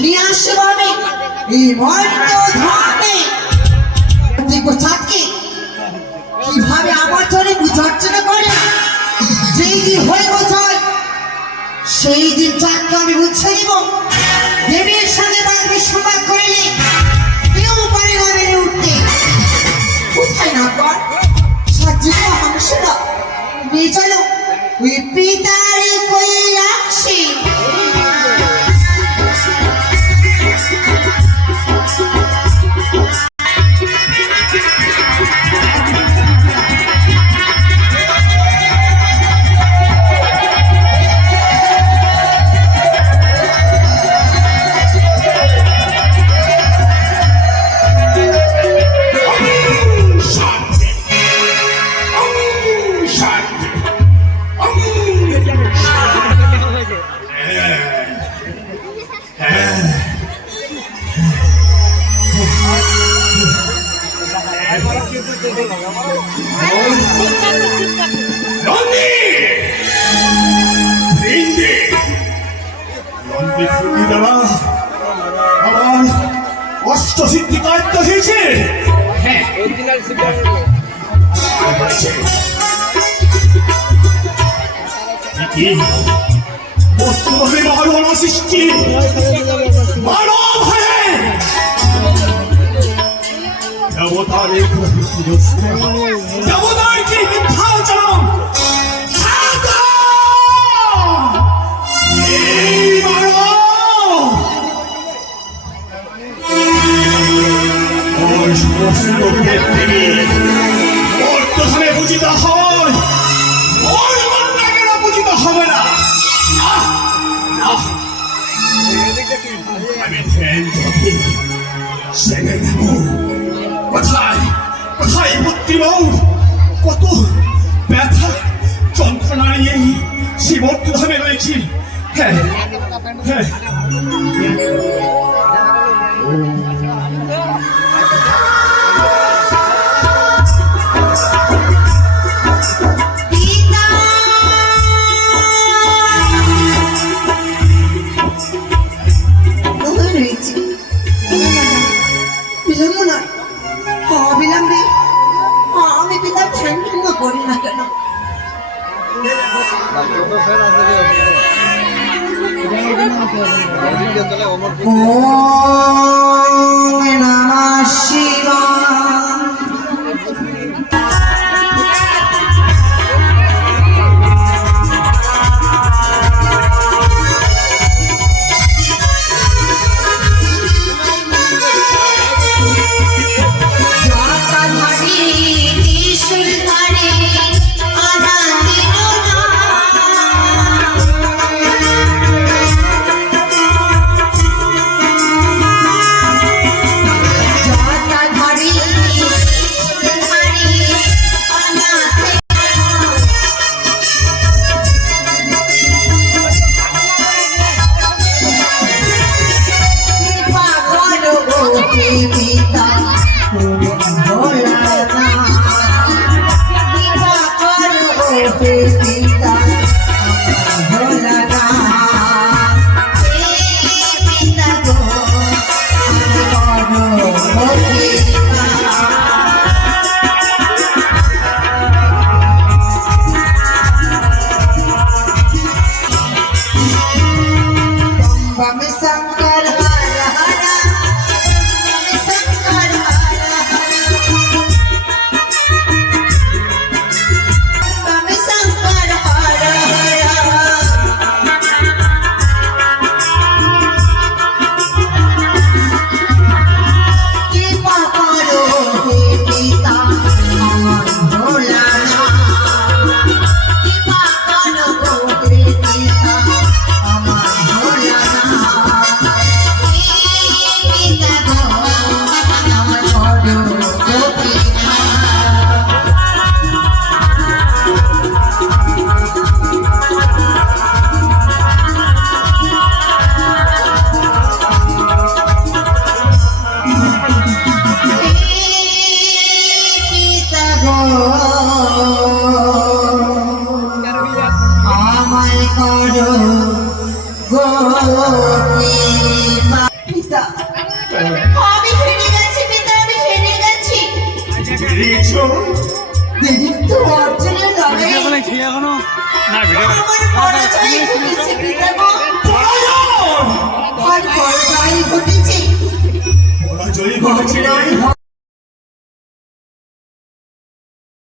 নিয়ে আসবো আমি এই মর্ত ধর্মে দেখবো চাঁদকে কিভাবে আমার জন্য বুঝার্চনা করে। যেই দিন হয়ে বোঝায় সেই দিন চাঁদকে আমি বুঝে নিব। দেবীর সঙ্গে বাড়বে সংবাদ করিলে কেউ পারে না বেড়ে উঠতে। কোথায় না পর সাজিব মানুষেরা নিয়ে চলো ওই পিতার কই রাখছি। অষ্টসিদ্ধি কার্য হয়েছে। মানব সৃষ্টি মানব হয়ে দেবতার কি মিথ্যাচরণ বুঝিত হয় বুঝিত হবে না। আমি কোথায় কোথায় পুত্রীমৌ কত ব্যথা যন্ত্রণা নিয়ে সেই মর্তধামে রয়েছি। হ্যাঁ হ্যাঁ অবিলম্বে আমি পিতার ধ্যান ভঙ্গ করি না কেন? ওম নমঃ শিবায়। আমায় করো গোপীমা। পিতা, আমি হেরে গেছি পিতা, আমি হেরে গেছি। দেখছো দেবীত্ব অর্জনের লড়াইয়ে আমার পরাজয় ঘটেছে পিতা গো, পরাজয় আর পরাজয় ঘটেছে। পরাজয় ঘটেছে